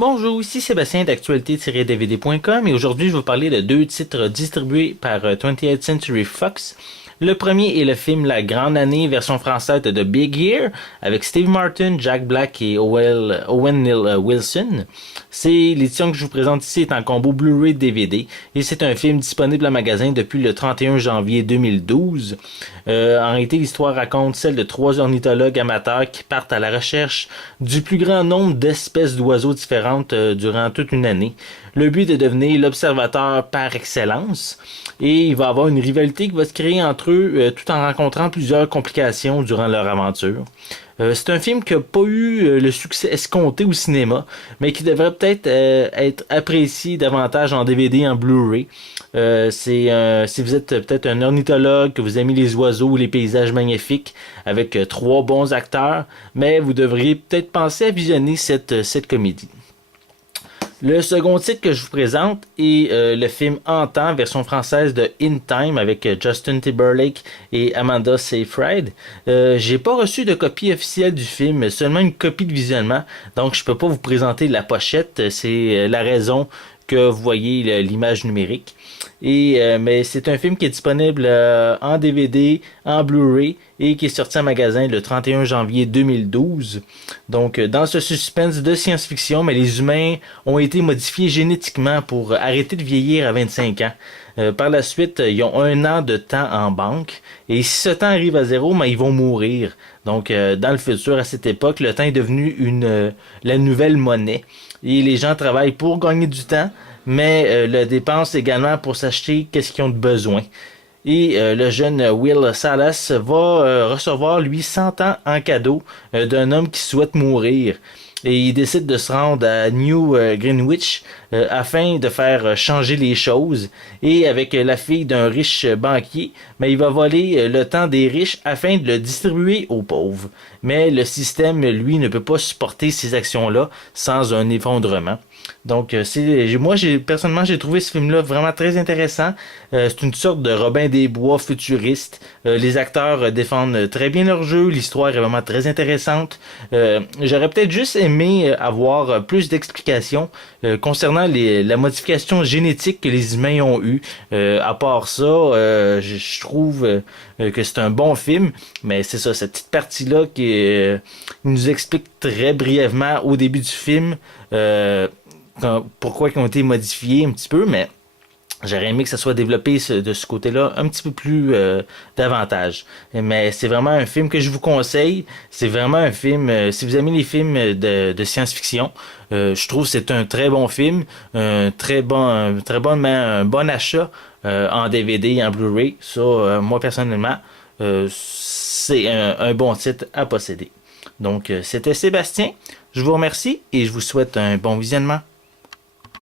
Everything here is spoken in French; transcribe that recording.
Bonjour, ici Sébastien d'actualité-dvd.com et aujourd'hui je vais vous parler de deux titres distribués par 20th Century Fox. Le premier est le film La Grande Année, version française de The Big Year, avec Steve Martin, Jack Black et Owen Neil Wilson. L'édition que je vous présente ici est en combo Blu-ray DVD et c'est un film disponible en magasin depuis le 31 janvier 2012. En réalité, l'histoire raconte celle de trois ornithologues amateurs qui partent à la recherche du plus grand nombre d'espèces d'oiseaux différentes durant toute une année. Le but est de devenir l'observateur par excellence et il va y avoir une rivalité qui va se créer entre eux tout en rencontrant plusieurs complications durant leur aventure. C'est un film qui n'a pas eu le succès escompté au cinéma, mais qui devrait peut-être être apprécié davantage en DVD et en Blu-ray. Si vous êtes peut-être un ornithologue, que vous aimez les oiseaux ou les paysages magnifiques, avec trois bons acteurs, mais vous devriez peut-être penser à visionner cette comédie. Le second titre que je vous présente est le film Antan, version française de In Time avec Justin Timberlake et Amanda Seyfried. J'ai pas reçu de copie officielle du film, seulement une copie de visionnement, donc je peux pas vous présenter la pochette, c'est la raison que vous voyez l'image numérique. Mais c'est un film qui est disponible en DVD, en Blu-ray et qui est sorti en magasin le 31 janvier 2012. Donc, dans ce suspense de science-fiction, mais les humains ont été modifiés génétiquement pour arrêter de vieillir à 25 ans. Par la suite, ils ont 1 an de temps en banque et si ce temps arrive à zéro, ils vont mourir. Donc, dans le futur, à cette époque, le temps est devenu la nouvelle monnaie et les gens travaillent pour gagner du temps, mais le dépensent également pour s'acheter qu'est-ce qu'ils ont de besoin. Et le jeune Will Salas va recevoir, lui, 100 ans en cadeau d'un homme qui souhaite mourir. Et il décide de se rendre à New Greenwich afin de faire changer les choses. Et avec la fille d'un riche banquier, il va voler le temps des riches afin de le distribuer aux pauvres. Mais le système, lui, ne peut pas supporter ces actions-là sans un effondrement. Donc, personnellement, j'ai trouvé ce film-là vraiment très intéressant. C'est une sorte de Robin des Bois futuriste. Les acteurs défendent très bien leur jeu. L'histoire est vraiment très intéressante. J'aurais peut-être juste aimé avoir plus d'explications concernant la modification génétique que les humains ont eue. À part ça, je trouve que c'est un bon film, mais c'est ça, cette petite partie-là qui nous explique très brièvement au début du film pourquoi ils ont été modifiés un petit peu, mais j'aurais aimé que ça soit développé de ce côté-là un petit peu plus davantage. Mais c'est vraiment un film que je vous conseille. C'est vraiment un film, si vous aimez les films de science-fiction, je trouve que c'est un très bon film, un bon achat en DVD et en Blu-ray. Ça, moi personnellement, c'est un bon titre à posséder. Donc, c'était Sébastien. Je vous remercie et je vous souhaite un bon visionnement.